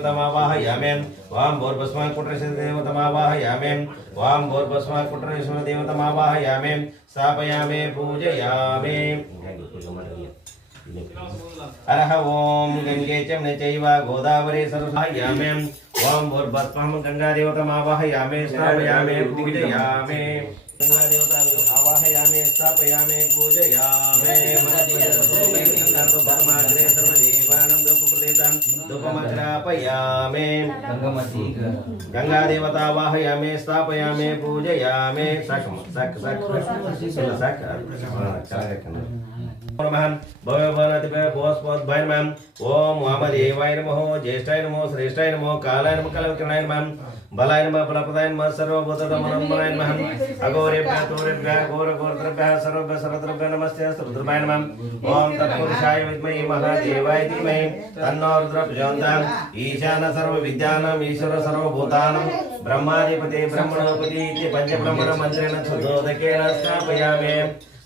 देवतमावाहयामि वां भूर्भस्मात् कुट्रस्य देवतमावाहयामि वां भूर्भस्मात् कुट्रस्य देवतमावाहयामि स्थापयामि पूजयामि अरह ओम गंगे चमने चैव गोदावरी सरस्वत्यामि ओम भूर्भस्मं गंगा देवतमावाहयामि स्थापयामि पूजयामि गंगा देवता आवाहयामि स्थापयामि पूजयामि परमाग्रे सर्वदेवानां धूपप्रदेतां धूपमग्रापयामि गंगा देवता आवाहयामि स्थापयामि पूजयामि ओम वामदेवाय नमः ज्येष्ठाय नमः श्रेष्ठाय नमः कालाय नमः कलविक्रणाय नमः बलाय नमः बलप्रदाय नमः सर्वभूतधर्मनमनाय नमः अघोरेभ्यः तोरेभ्यः घोरघोरद्रभ्यः सर्वभ्यः सर्वद्रभ्यः नमस्ते रुद्रभाय नमः ओम तत्पुरुषाय विद्महे महादेवाय धीमहि तन्नो रुद्रः प्रचोदयात् ईशान सर्वविद्यानाम् ईश्वर सर्वभूतानां ब्रह्माधिपति ब्रह्मणोपति इति पंचब्रह्मण मन्त्रेण सुदोदकेन स्थापयामि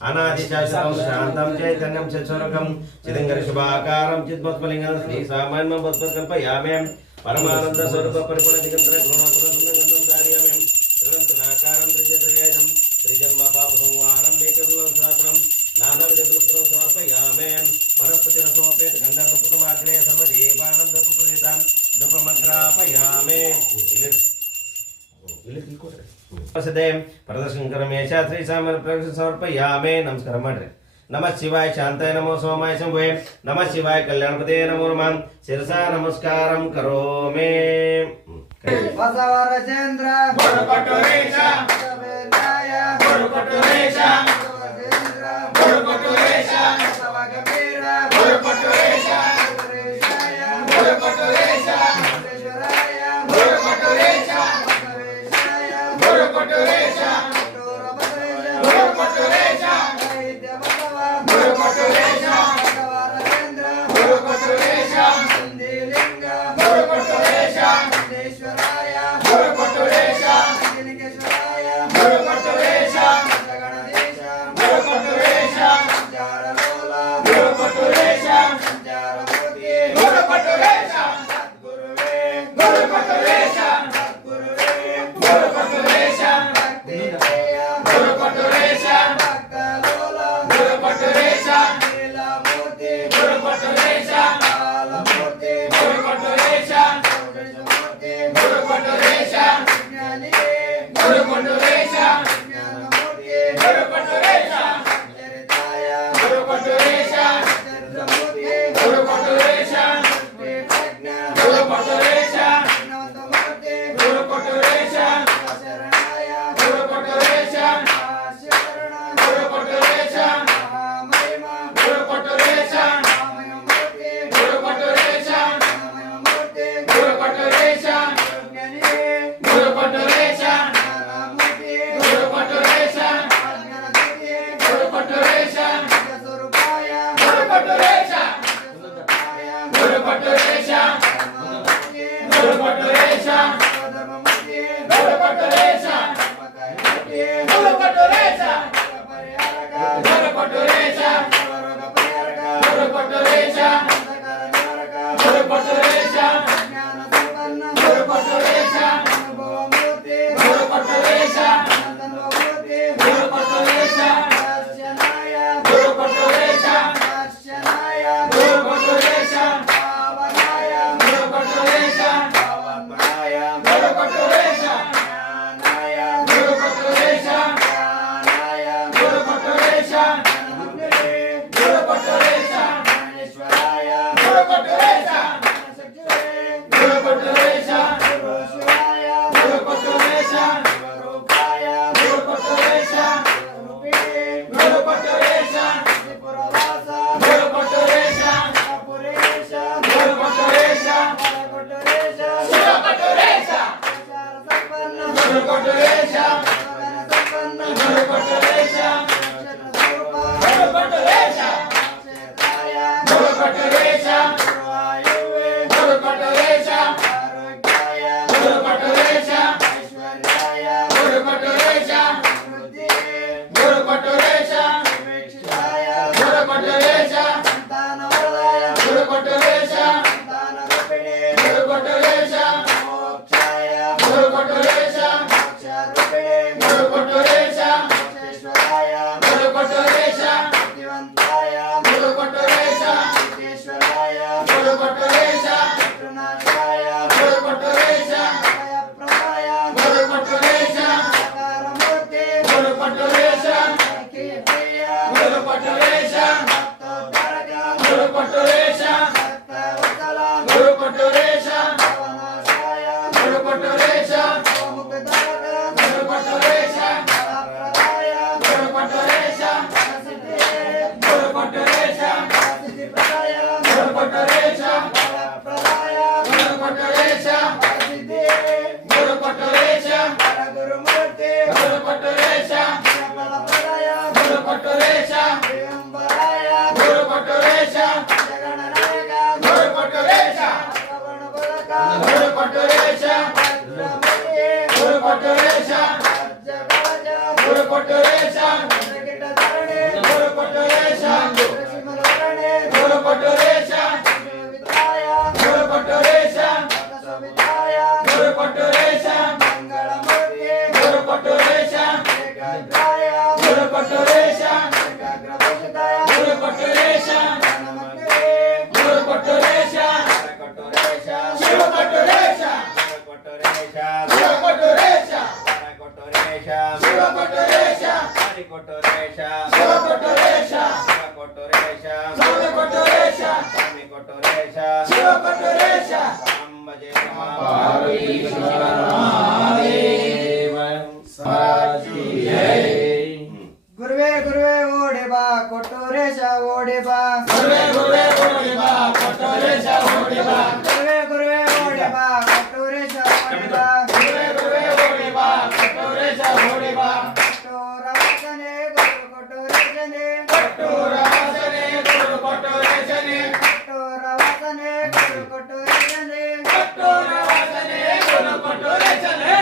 अनादिशाश्वतं शान्तं चैतन्यं चतुरकं चिदङ्गरशुभाकारं चिद्भस्मलिङ्गं श्रीसामान्यं भस्मकल्पयामि परमानंद स्वरूप परिपूर्ण दिगंतर गुणात्मकं कार्यामि त्रिगंतनाकारं त्रिजत्रयजं त्रिजन्म पाप संहारं मेकरुलं सात्रं नानाविधफलप्रदं समर्पयामि वनस्पतिरसोपेत गन्धर्वपुत्रमाग्रे सर्वदेवानां धूपप्रदेतां धूपमग्रापयामि प्रदर्शन करमे शास्त्री सामर प्रदर्शन समर्पयामि नमस्कार मड्रे नमः शिवाय शांताय नमो सोमाय शंभुवे नमः शिवाय कल्याणपते नमो नमः शिरसा नमस्कारं करोमि बसवराजेंद्र गुरुपटुरेश बसवेंद्राय गुरुपटुरेश बसवराजेंद्र गुरुपटुरेश बसवगंभीर गुरुपटुरेश गुरुरेशाय गुरुपटुरेश गुरुरेश्वराय गुरुपटुरेश बसवेशाय गुरुपटुरेश गुरुपटुरेश गुरुपटुरेश बसवराजेंद्र गुरुपटुरेश सिंधिलिंग गुरुपटुरेश सिद्धेश्वराय गुरुपटुरेश सिद्धलिंगेश्वराय गुरुपटुरेश गणेश गुरुपटुरेश संचारलोला गुरुपटुरेश संचारमूर्ति गुरुपटुरेश सद्गुरुवे गुरुपटुरेश सद्गुरुवे गुरुपटुरेश भक्तिप्रिय गुरुपटुरेश भक्तलोला गुरुपटुरेश लीलामूर्ति गुरुपटुरेश कालमूर्ति गुरुपटुरेश गौरीशमूर्ति गुरुपटुरेश ज्ञानिके गुरुपटुरेश ज्ञानमूर्ति गुरुपटुरेश चरिताय गुरुपटुरेश चरित्रमूर्ति गुरुपटुरेश प्रज्ञा गुरुपटुरेश ज्ञानमूर्ति गुरुपटुरेश शरणाय गुरुपटुरेश शरण गुरुपटुरेश महामहिमा गुरुपटुरेश महामहिमूर्ति गुरुपटुरेश महामहिमूर्ति गुरुपटुरेश ज्ञानी गुरुपटुरेश ज्ञानमूर्ति गुरुपटुरेश ज्ञानमूर्ति गुरुपटुरेश स्वरूपाय गुरुपटुरेश स्वरूपाय गुरुपटुरेश गुरुपटुरेश धर्ममूर्ति गुरुपटुरेश गुरुपटुरेश परिहारक गुरुपटुरेश सर्वरोग परिहारक गुरुपटुरेश अंधकारनिवारक गुरुपटुरेश ज्ञान संपन्न गुरुपटुरेश अनुभवमूर्ति गुरुपटुरेश आनंदमूर्ति गुरुपटुरेश दर्शनाय गुरुपटुरेश दर्शनाय गुरुपटुरेश पावनाय गुरुपटुरेश पावनाय गुरुपटुरेश ज्ञानाय गुरुपटुरेश ज्ञानाय गुरुपटुरेश ज्ञानमूर्ति गुरुपटुरेश ज्ञानेश्वराय गुरुपटुरेश गुरुपटुरेश गुरुशिवाय गुरुपटुरेश गुरुरूपाय गुरुपटुरेश गुरुपटुरेश त्रिपुरवास गुरुपटुरेश पुरेश गुरुपटुरेश गुरुपटुरेश गुरुपटुरेश संपन्न गुरुपटुरेश संपन्न गुरुपटुरेश गुरुपटुरेश गुरुपटुरेश गुरुआय ಬಿಡೆ ಗುರು ಕೊಟ್ಟೂರೇಶ ವಿಶ್ವೇಶ್ವರಾಯ ಗುರು ಕೊಟ್ಟೂರೇಶ ಬುದ್ಧಿವಂತಾಯ ಗುರು ಕೊಟ್ಟೂರೇಶ ವಿಶ್ವೇಶ್ವರಾಯ ಗುರು ಕೊಟ್ಟೂರೇಶ ಶತ್ರುನಾಶಾಯ ಗುರು ಕೊಟ್ಟೂರೇಶ ಭಯಪ್ರದಾಯ ಗುರು ಕೊಟ್ಟೂರೇಶ ಸಾಕಾರಮೂರ್ತಿ ಗುರು ಕೊಟ್ಟೂರೇಶ ಕೀರ್ತಿಯ ಗುರು ಕೊಟ್ಟೂರೇಶ ಭಕ್ತೋದ್ಧಾರಕ ಗುರು ಕೊಟ್ಟೂರೇಶ ಭಕ್ತವತ್ಸಲ ಗುರು ಕೊಟ್ಟೂರೇಶ ಭವನಾಶಾಯ ಗುರು ಕೊಟ್ಟೂರೇಶ ಭವಮುಖಧಾರಕ ಗುರು ಕೊಟ್ಟೂರೇಶ ಫಲಪ್ರದಾಯ ಗುರು ಕೊಟ್ಟೂರೇಶ ಫಲಸಿದ್ಧಿಯೇ ಗುರು ಕೊಟ್ಟೂರೇಶ ಫಲಸಿದ್ಧಿಪ್ರದಾಯ ಗುರು ಕೊಟ್ಟೂರೇಶ ಫಲಪ್ರದಾಯ ಗುರು ಕೊಟ್ಟೂರೇಶ ಫಲಸಿದ್ಧಿಯೇ ಗುರು ಕೊಟ್ಟೂರೇಶ ಪರಗುರುಮೂರ್ತಿ ಗುರು ಕೊಟ್ಟೂರೇಶ ಫಲಪ್ರದಾಯ ಗುರು ಕೊಟ್ಟೂರೇಶ ದಿಗಂಬರಾಯ ಗುರು ಕೊಟ್ಟೂರೇಶ ಜಗಣನಾಯಕ ಗುರು ಕೊಟ್ಟೂರೇಶ ಶ್ರವಣಬೋಧಕ ಗುರು ಕೊಟ್ಟೂರೇಶ ಭದ್ರಮುನಿಯೇ ಗುರು ಕೊಟ್ಟೂರೇಶ ರಾಜ್ಯಗಜ ಗುರು ಕೊಟ್ಟೂರೇಶ ಚಂದ್ರಕಿಟಧರಣೆ ಗುರು ಕೊಟ್ಟೂರೇಶ ಋಷಿಮಲೋರಣೆ ಗುರು ಕೊಟ್ಟೂರೇಶ ವಿದ್ಯಾಯ ಗುರು ಕೊಟ್ಟೂರೇಶ ಸವಿತಾಯ ಗುರು ಕೊಟ್ಟೂರೇಶ ಮಂಗಳಮೂರ್ತಿ ಗುರು ಕೊಟ್ಟೂರೇಶ ಏಕಾಗ್ರಾಯ ಗುರು ಕೊಟ್ಟೂರೇಶ ಏಕಾಗ್ರಭೂಷಿತಾಯ ಗುರು ಕೊಟ್ಟೂರೇಶ ಜ್ಞಾನಮಗ್ನೇ ಗುರು ಕೊಟ್ಟೂರೇಶ ಕೊಟ್ಟೂರೇಶ ಶಿವ ಕೊಟ್ಟೂರೇಶ ಕೊಟ್ಟೂರೇಶ ಶಿವ ಕೊಟ್ಟೂರೇಶ ಕೊಟ್ಟೂರೇಶ ಶಿವ ಕೊಟ್ಟೂರೇಶ ಹರಿ ಕೊಟ್ಟೂರೇಶ ಶಿವ ಕೊಟ್ಟೂರೇಶ ಶಿವ ಕೊಟ್ಟೂರೇಶ ಸ್ವಾಮಿ ಕೊಟ್ಟೂರೇಶ ಸ್ವಾಮಿ ಕೊಟ್ಟೂರೇಶ ಶಿವ ಕೊಟ್ಟೂರೇಶ ಅಂಬ ಜಯ ಪಾರ್ವತೀಶ್ವರ ಮಹಾದೇವ ಸಾಚಿ ಜೈ ಗುರುವೇ ಗುರುವೇ ಓಡಿ ಬಾ ಕೊಟ್ಟೂರೇಶ ಓಡಿ ಬಾ ಗುರುವೇ ಗುರುವೇ ಓಡಿ ಬಾ ಕೊಟ್ಟೂರೇಶ ಓಡಿ ಬಾ ಗುರುವೇ ಗುರುವೇ ಓಡಿ ಬಾ ಕೊಟ್ಟೂರೇಶ ಓಡಿ ಬಾ ಗುರುವೇ ಗುರುವೇ ಓಡಿ ಬಾ ಕೊಟ್ಟೂರೇಶ ಓಡಿ ಬಾ ಕೊಟ್ಟೂರವಾಸನೆ ಗುರು ಕೊಟ್ಟೂರೇಶನೇ ಕೊಟ್ಟೂರವಾಸನೆ ಗುರು ಕೊಟ್ಟೂರೇಶನೇ ಕೊಟ್ಟೂರವಾಸನೆ ಗುರು ಕೊಟ್ಟೂರೇಶನೇ ಕೊಟ್ಟೂರವಾಸನೆ ಗುರು ಕೊಟ್ಟೂರೇಶನೇ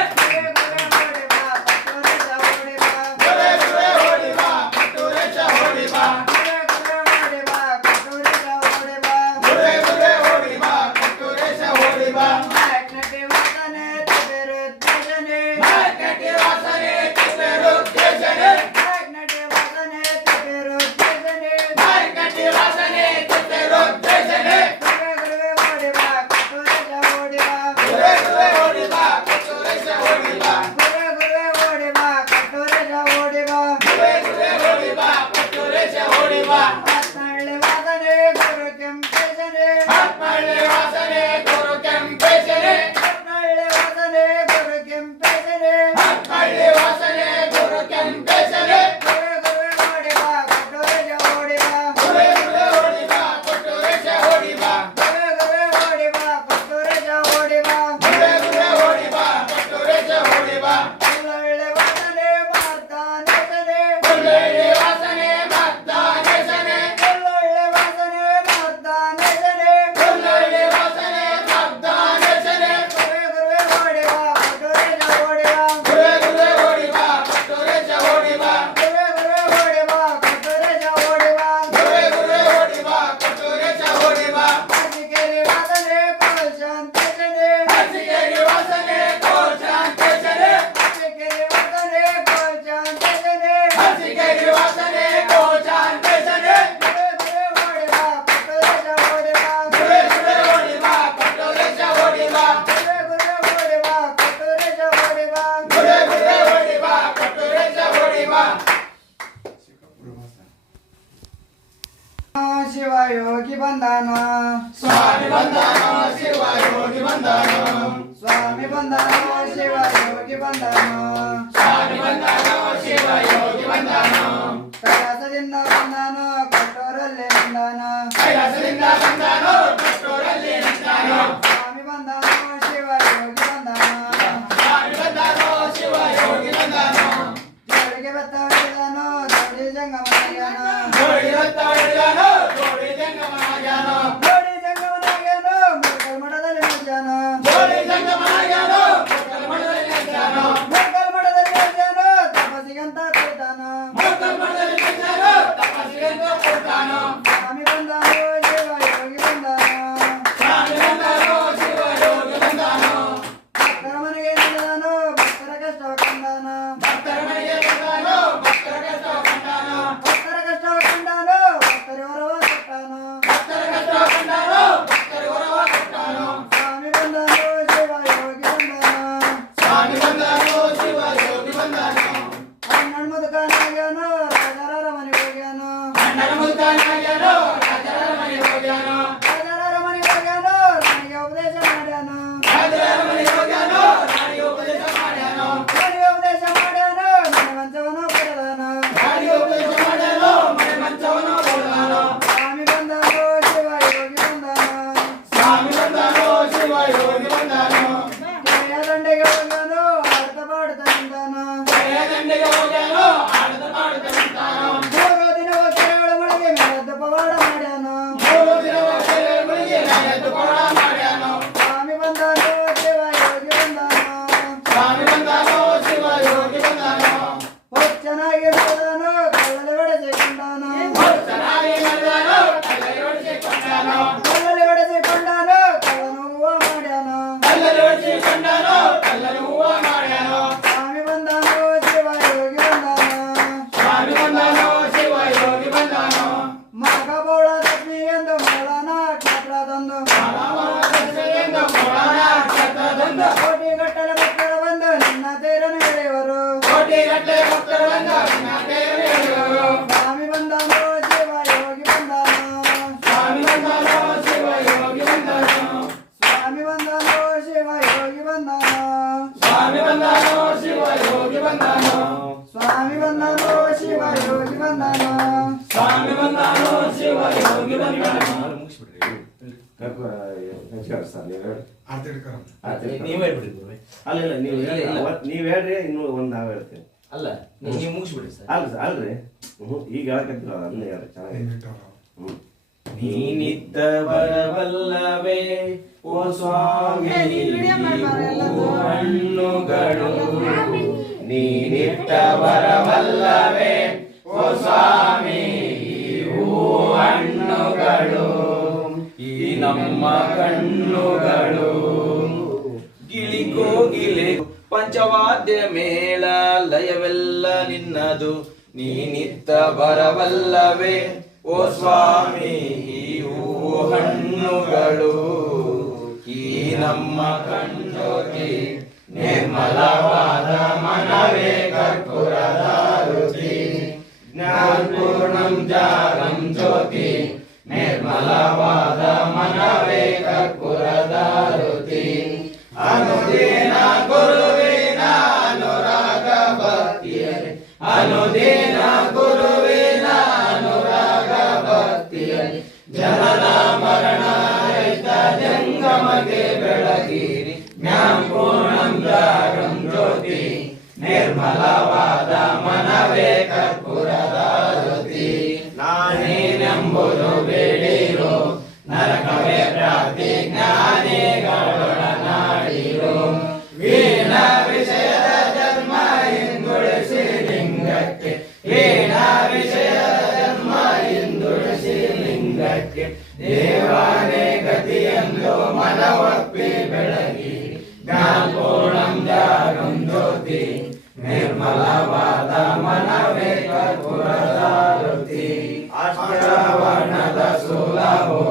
ಗುರುವೇ ಗುರುವೇ ಓಡಿ ಬಾ ಕೊಟ್ಟೂರೇಶ ಓಡಿ ಬಾ ಗುರುವೇ ಗುರುವೇ ಓಡಿ ಬಾ ಕೊಟ್ಟೂರೇಶ ಓಡಿ ಬಾ ಗುರುವೇ ಗುರುವೇ ಓಡಿ ಬಾ ಕೊಟ್ಟೂರೇಶ ಓಡಿ ಬಾ ಗುರುವೇ ಗುರುವೇ ಓಡಿ ಬಾ ಕೊಟ್ಟೂರೇಶ ಓಡಿ ಬಾ ನಾಯಕನಟಿ ವಾಸನೆ ತಿರುತ್ತೇಶನೇ ನಾಯಕಟಿ ವಾಸನೆ ತಿರುತ್ತೇಶನೇ ನಾಯಕನಟಿ ವಾಸನೆ ತಿರುತ್ತೇಶನೇ ನಾಯಕಟಿ ವಾಸನೆ ತಿರುತ್ತೇಶನೇ ಗುರುವೇ ಗುರುವೇ ಓಡಿ ಬಾ ಕೊಟ್ಟೂರೇಶ ಓಡಿ ಬಾ ಗುರುವೇ ಗುರುವೇ ಓಡಿ ಬಾ ಕೊಟ್ಟೂರೇಶ ಓಡಿ ಬಾ ಗುರುವೇ ಗುರುವೇ ಓಡಿ ಬಾ ಕೊಟ್ಟೂರೇಶ ಓಡಿ ಬಾ ಗುರುವೇ ಗುರುವೇ ಓಡಿ ಬಾ ಕೊಟ್ಟೂರೇಶ ಓಡಿ ಬಾ ಹತ್ತಳ್ಳಿ ವಾಸನೆ ಗುರು ಕೆಂಪೇಶನೇ ಹತ್ಮಳ್ಳಿ ವಾಸನೆ ಗುರು ಕೆಂಪೇಶನೇ ಹತ್ತಳ್ಳಿ ವಾಸನೆ ಗುರು ಕೆಂಪೇಶನೇ ಹತ್ಮಳ್ಳಿ ವಾಸನೆ ಗುರು ಕೆಂಪೇಶನೇ ಗುರುವೇ ಗುರುವೇ ಓಡಿ ಬಾ ಕೊಟ್ಟೂರೇಶ ಓಡಿ ಬಾ ಗುರುವೇ ಗುರುವೇ ಓಡಿ ಬಾ ಕೊಟ್ಟೂರೇಶ ಓಡಿ ಬಾ ಗುರುವೇ ಗುರುವೇ ಓಡಿ ಬಾ ಕೊಟ್ಟೂರೇಶ ಓಡಿ ಬಾ ಗುರುವೇ ಗುರುವೇ ಓಡಿ ಬಾ ಕೊಟ್ಟೂರೇಶ ಓಡಿ ಬಾ ಒಳ್ಳೊಳ್ಳೆ ವಾಸನೆ ಮಾರ್ತಾನೇಶನೇ ಒಳ್ಳೊಳ್ಳೆ ವಾಸನೆ ಭಕ್ತಾನೇಶನೇ ಒಳ್ಳೊಳ್ಳೆ ವಾಸನೆ ಮಾರ್ತಾನೇಶನೇ ಒಳ್ಳೊಳ್ಳೆ ವಾಸನೆ ಭಕ್ತಾನೇಶನೇ ಗುರುವೇ ಗುರುವೇ ಓಡಿ ಬಾ ಕೊಟ್ಟೂರೇಶ ಓಡಿ ಬಾ ಗುರುವೇ ಗುರುವೇ ಓಡಿ ಬಾ ಕೊಟ್ಟೂರೇಶ ಓಡಿ ಬಾ ಗುರುವೇ ಗುರುವೇ ಓಡಿ ಬಾ ಕೊಟ್ಟೂರೇಶ ಓಡಿ ಬಾ ಗುರುವೇ ಗುರುವೇ ಓಡಿ ಬಾ ಕೊಟ್ಟೂರೇಶ ಓಡಿ ಬಾ ಹಸಿಗೆರೆ ವಾಸನೆ ಕೋಲ್ ಶಾಂತೇಶನೇ ಹಸಿಗೇರಿ ವಾಸನೆ ಕೋಲ್ ಶಾಂತೇಶನೇ ಹಸಿಗೆರೆ ವಾಸನೆ ಕೋಲ್ ಶಾಂತೇಶನೇ ಹಸಿಗೇರಿ ವಾಸನೆ ಕೋಲ್ ಶಾಂತೇಶನೇ ಗುರುವೇ ಗುರುವೇ ಓಡಿ ಬಾ ಕೊಟ್ಟೂರೇಶ ಓಡಿ ಬಾ ಗುರುವೇ ಗುರುವೇ ಓಡಿ ಬಾ ಕೊಟ್ಟೂರೇಶ ಓಡಿ ಬಾ ಗುರುವೇ ಗುರುವೇ ಓಡಿ ಬಾ ಕೊಟ್ಟೂರೇಶ ಓಡಿ ಬಾ ಗುರುವೇ ಗುರುವೇ ಓಡಿ ಬಾ ಕೊಟ್ಟೂರೇಶ ಓಡಿ ಬಾ ಶಿವ ಯೋಗಿ ಬಂದಾನ ಸ್ವಾಮಿ ಬಂದಾನೋ ಶಿವ ಯೋಗಿ ಬಂದಾನೋ ಸ್ವಾಮಿ ಬಂದಾನ ಶಿವ ಯೋಗಿ ಬಂದಾನ ಸ್ವಾಮಿ ಬಂದಾನೋ ಶಿವ ಯೋಗಿ ಬಂದಾನೋ ಕೈಲಾಸದಿಂದ ಬಂದಾನ ಕೊಟ್ಟೂರಲ್ಲಿ ಬಂದಾನ ಕೈಲಾಸದಿಂದ ಬಂದಾನೋ ಕೊಟ್ಟೂರಲ್ಲಿ ನಿಂತಾನೋ ಸ್ವಾಮಿ ಬಂದಾನ ಶಿವ ಯೋಗಿ ಬಂದಾನ ಸ್ವಾಮಿ ಬಂದಾನೋ ಶಿವ ಯೋಗಿ ಬಂದಾನೋ ಜೋಳಿಗೆ ಬೆತ್ತ ಹೊಡೆದಾನೋ ದೌಡಿ ಜಂಗಮನಾಗ್ಯಾನ ಜೋಡಿ ರಥ ಹೊಡೆದಾನೋ ಜೋಡಿ ಜಂಗಮನಾಗ್ಯಾನೋ ದೌಡಿ ಜಂಗಮನಾಗ್ಯಾನೋ ಮುರುಗಲ್ ಮಠದಲ್ಲಿ ನಿಂತಾನ ಜೋಡಿ ಜಂಗಮನಾಗ್ಯಾನೋ ಮುರುಗಲ್ ಮಠದಲ್ಲಿ ನಿಂತಾನೋ ಮುರುಗಲ್ ಮಠದಲ್ಲಿ ನಿಂತಾನ ತಪಸ್ಸಿಗಂತ ಕೂತಾನ ಮುರುಗಲ್ ಮಠದಲ್ಲಿ ನಿಂತಾನೋ ತಪಸ್ಸಿಗೆಂದು ಕೂತಾನೋ ಸ್ವಾಮಿ ಬಂದಾನೋ ಶಿವ ಯೋಗಿ ಬಂದಾನ ಸ್ವಾಮಿ ಬಂದಾನೋ ಶಿವ ಯೋಗಿ ಬಂದಾನೋ ಭಕ್ತರ ಮನೆಗೆ ನಿಂತಾನೋ ಭಕ್ತರ ಕಷ್ಟ ಕಂದಾನ ಹೋಗ್ಯಾನೋ ಆಡದ ಪಾಡದ ನಿಂತಾನೋ 3 ದಿನವ ಕೆರೆಗಳ ಒಳಗೆ ಮೇಲದ್ದು ಪವಾಡ ಮಾಡ್ಯಾನೋ 3 ದಿನವ ಕೆರೆ ಮುಳುಗಿ ಮೇಲೆದ್ದು ಪವಾಡ ಮಾಡ್ಯಾನೋ ಸ್ವಾಮಿ ಬಂದಾನೋ ಶಿವ ಯೋಗಿ ಬಂದಾನೋ ಸ್ವಾಮಿ ಬಂದಾನೋ ಶಿವ ಯೋಗಿ ಬಂದಾನೋ ಚೆನ್ನಾಗಿ ಬೆಳೆದಾನೋ ಕಳ್ಳಲ್ಲಿ ಹೊಡೆಸಿಕೊಂಡಾನೋ ಚೆನ್ನಾಗಿ ನಡೆದಾನೋ ಕಲ್ಲಲ್ಲಿ ಹೊಡೆಸಿಕೊಂಡಾನೋ ಕಳ್ಳಲ್ಲಿ ಹೊಡೆಸಿಕೊಂಡಾನೋ ಕಳ್ಳನು ಹೂವ ಮಾಡ್ಯಾನೋ ಕಲ್ಲಲ್ಲಿ ಹೊಡೆಸಿಕೊಂಡಾನೋ ಕಲ್ಲಲ್ಲಿ ಹೂವ ಮಾಡ್ಯಾನೋ ಸ್ವಾಮಿ ಬಂದಾನೋ ಶಿವ ಯೋಗಿ ಬಂದಾನೋ ಸ್ವಾಮಿ ಬಂದಾನೋ ಶಿವ ಯೋಗಿ ಬಂದಾನೋ ಮಗ ಬೋಳ ಲಕ್ಷ್ಮಿ ಎಂದು ಮೊಳನ ಕ್ಷೇತ್ರದೊಂದು ಎಂದು ಪುರಾಣ ಕ್ಷೇತ್ರದೊಂದು ಕೋಟಿಗಟ್ಟಲೆ ಮಕ್ಕಳು ಬಂದು ನಿನ್ನ ತೇರನ್ನು ಎಳೆಯುವರು ಕೋಟಿಗಟ್ಟಲೆ ಭಕ್ತರು ಬಂದು ನಿನ್ನ ತೇರನ್ನು ಎಳೆಯುವರು. ಸ್ವಾಮಿ ಬಂದಾನೋ ಶಿವ ಯೋಗಿ ಬಂದಾನೋ ಸ್ವಾಮಿ ಬಂದಾನೋ ಶಿವ ಯೋಗಿ ಬಂದಾನೋ ಸ್ವಾಮಿ ಬಂದಾನೋ ಶಿವ ಯೋಗಿ ಬಂದಾನೋ ಸ್ವಾಮಿ ಬಂದಾನೋ ಶಿವ ಯೋಗಿ ಬಂದಾನೋ ಸ್ವಾಮಿ ಬಂದಾನೋ ಶಿವ ಯೋಗಿ ಬಂದಾನೋ ಸ್ವಾಮಿ ಬಂದಾನೋ ಶಿವ ಯೋಗಿ ಬಂದಾನೋ ನೀವ್ ಹೇಳ್ಬಿಡ್ರಿ ಗುರುವೆ. ಅಲ್ಲ ಇಲ್ಲ ನೀವು ನೀವ್ ಹೇಳ್ರಿ ಇನ್ನೂ ಒಂದ್ ನಾವ್ ಹೇಳ್ತೇವೆ. ಅಲ್ಲ ನೀವು ಮುಗಿಸ್ಬಿಡಿ ಸರ್. ಅಲ್ರಿ ಈಗ ಹೇಳಕತ್ತಿಲ್ಲ ಅದನ್ನ ಹೇಳ್ರಿ ಚೆನ್ನಾಗಿ. ನೀನಿದ್ದ ಬರವಲ್ಲವೇ ಓ ಸ್ವಾಮಿ ಹಣ್ಣುಗಳು ನೀನಿಟ್ಟ ಬರವಲ್ಲವೇ ಓ ಸ್ವಾಮಿ ಹಣ್ಣುಗಳು ಈ ನಮ್ಮ ಕಣ್ಣುಗಳು ಗಿಳಿಕೋಗಿಲೆ ಪಂಚವಾದ್ಯ ಮೇಳ ಲಯವೆಲ್ಲ ನಿನ್ನದು ನೀನಿತ್ತ ಬರವಲ್ಲವೇ ಓ ಸ್ವಾಮಿ ಹಣ್ಣುಗಳು ಈ ನಮ್ಮ ಕಣ್ಣೋಗಿ ನಿರ್ಮಲವಾದ ಮನವೇ ಕರ್ಪೂರದ ರುಚಿ ಜ್ಞಾನಪೂರ್ಣಂ ಜಾಗಂ ಜ್ಯೋತಿ ನಿರ್ಮಲವಾದ ಮನವೇ ಕರ್ಪೂರದ ರುಚಿ ಅನುದಿನ ಗುರುವಿನ ಅನುರಾಗ ಭಕ್ತಿಯಲ್ಲಿ ಅನುದಿನ ಗುರುವಿನ ಅನುರಾಗ ಭಕ್ತಿಯಲ್ಲಿ ಜನನ ಮರಣ ರಹಿತ ಜಂಗಮಗೆ ಬೆಳಗಿರಿ ಜ್ಞಾನಪೂರ್ಣಂ ಜಾಗಂ ಜ್ಯೋತಿ ನಿರ್ಮಲವಾದ ಮನವೇ ಕರ್ಪೂರದ ಜ್ಯೋತಿ ನಾನೇನೆಂಬುದು ಬೇಡಿರೋ ನರಕವೇ ಪ್ರಾಪ್ತಿ ಜ್ಞಾನಿಗಳೊಡನಾಡಿರೋ ವೀಣ ವಿಷಯದ ಜನ್ಮ ಹಿಂದುಳಿಸಿ ಲಿಂಗಕ್ಕೆ ವೀಣ ವಿಷಯದ ಜನ್ಮ ಹಿಂದುಳಿಸಿ ಲಿಂಗಕ್ಕೆ ದೇವಾನೇ ಗತಿಯೆಂದು ಮನವಪ್ಪಿ ಬೆಳಗಿ ಜ್ಞಾನಪೂರ್ಣಂ ಜಾಗಂ ಜ್ಯೋತಿ ನಿರ್ಮಲವಾದ ಮನವೇ ಕರ್ಪೂರದ ಜ್ಯೋತಿ ಅಷ್ಟವರ್ಣದ ಸುಲಭೋ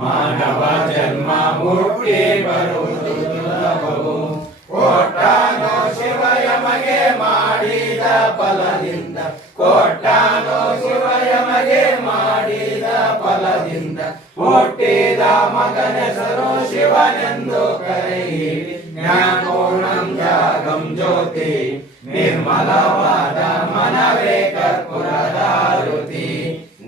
ಮಾನವ ಜನ್ಮ ಹುಟ್ಟಿ ಬರುವುದು ದುರ್ಲಭವು ಕೋಟಾನೋ ಶಿವಯಮಗೆ ಮಾಡಿದ ಫಲದಿಂದ ಕೋಟಾನೋ ಶಿವಯಮಗೆ ಮಾಡಿದ ಫಲದಿಂದ ಹುಟ್ಟಿದ ಮಗನೆಸರು ಶಿವನೆಂದು ಕರೆಯಿರಿ ಜ್ಞಾನಪೂರ್ಣಂ ಜಾಗಂ ಜ್ಯೋತಿ ನಿರ್ಮಲವಾದ ಮನವೇ ಕರ್ಪೂರದ ರುತಿ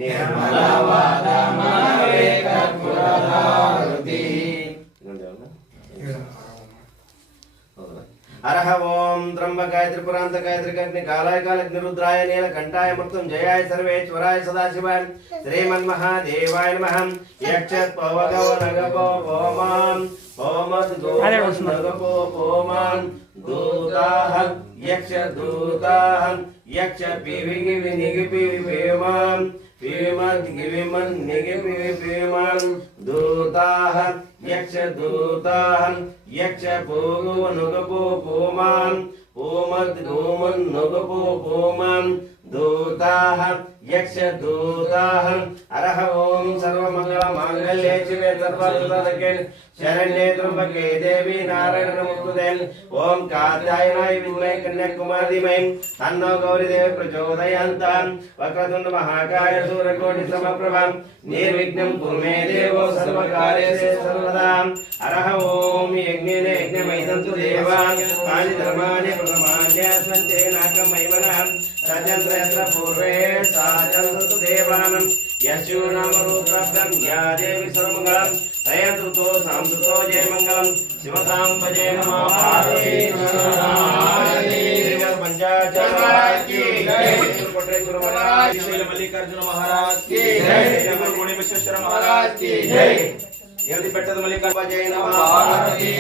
ನಿರ್ಮಲವಾದ ಮನವೇ ಕರ್ಪೂರದ ರುತಿ. ಅರಹ ಓಂ ತ್ರಂಬಕಾಯ ತ್ರಿಪುರಾಂತಕಾಯ ತ್ರಿಕಗ್ನಿ ಕಾಲಾಯ ಕಾಲಗ್ನಿರುದ್ರಾಯ ನೀಲಕಂಠಾಯ ಮೃತ್ಯುಂಜಯಾಯ ಸರ್ವೇಶ್ವರಾಯ ಸದಾಶಿವಾಯ ಶ್ರೀಮನ್ಮಹಾದೇವಾಯ ನಮಃ ಯಕ್ಷತ್ ಪವಗವ ನಗಪೋ ಪೋಮಾಂ ಪೋಮದ್ ಗೋಮದ್ ನಗಪೋ ಪೋಮಾಂ ದೂತಾಹ ಯಕ್ಷ ದೂತಾಹ ಯಕ್ಷ ಪಿವಿಗಿವಿ ನಿಗಿಪಿ ಪೇಮಾಂ ಪಿವಿಮದ್ ಗಿವಿಮನ್ ನಿಗಿಪಿ ಪೇಮಾಂ ದೂತಾಹ ಯಕ್ಷ ದೂತಾಹ ಯಕ್ಷ ಪೋಗುವ ನುಗಪೋ ಪೋಮಾನ್ ಓಮದ್ ಗೋಮನ್ ನುಗಪೋ ಪೋಮಾನ್ ದೂತಾಹ ಯಕ್ಷ ದೂತಾಹ ಅರಹ ಓಂ ಸರ್ವಮಂಗಲ ಮಾಂಗಲ್ಯೇ ಶಿವೆ ಸರ್ವದಕ್ಕೆ ಶರಣ್ಯೇ ತ್ರ್ಯಂಬಕೆ ದೇವಿ ನಾರಾಯಣ ನಮೋಸ್ತುತೆ ಓಂ ಕಾತ್ಯಾಯನಾಯ ವಿದ್ಮಹೇ ಕನ್ಯಾಕುಮಾರಿ ಧೀಮಹಿ ತನ್ನೋ ಗೌರಿ ದೇವಿ ಪ್ರಚೋದಯಾತ್ ವಕ್ರತುಂಡ ಮಹಾಕಾಯ ಸೂರ್ಯಕೋಟಿ ಸಮಪ್ರಭ ನಿರ್ವಿಘ್ನಂ ಕುರು ಮೇ ದೇವೋ ಸರ್ವಕಾರ್ಯೇಷು ಸರ್ವದಾ ಅರಹ ಓಂ ಯಜ್ಞೇನ ಯಜ್ಞಮೈದಂತು ದೇವಾನ್ ತಾನಿ ಧರ್ಮಾಣಿ ಪ್ರಥಮಾನ್ಯ ಸಂಚೇ ನಾಕಮೈವನಃ ಸಜಂತ್ರ ಯತ್ರ ಪೂರ್ವೇ ಸಾಜಂತು ದೇವಾನಂ ಯಶೋ ನಾಮ ರೂಪಂ ಯಾ ದೇವಿ ಸರ್ವಮಂಗಳಂ ತಯಂತೃತೋ ಸಾಂತೃತೋ ಜಯ ಮಂಗಲಂ ಶಿವಸಾಂ ಭಜೇ ನಮಃ ಪಾರ್ವತೀ ಪರಮೇಶ್ವರಾಯ ಮಂಜಾಚಾರ್ಯ ಮಹಾರಾಜ್ ಕಿ ಜೈ ಕೊಟ್ರೇಶ್ವರ ಮಹಾರಾಜ್ ಕಿ ಜೈ ಮಲ್ಲಿಕಾರ್ಜುನ ಮಹಾರಾಜ್ ಕಿ ಜೈ ಗೋಣಿ ಬಸವೇಶ್ವರ ಮಹಾರಾಜ್ ಕಿ ಜೈ ಎಲ್ಲಿ ಬೆಟ್ಟದ ಮಲ್ಲಿಕಾರ್ಜುನ ಜೈ ನಮಃ ಪಾರ್ವತಿ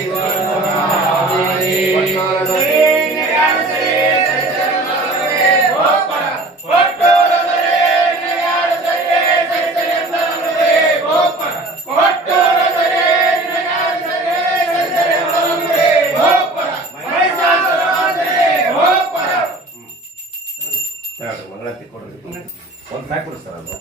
ಮಂಗಳಾರತಿ ಕೊಡ್ರಿ ಒಂದು ಪ್ಯಾಕ್ ಕೊಡಿಸ್ತಾರಲ್ವ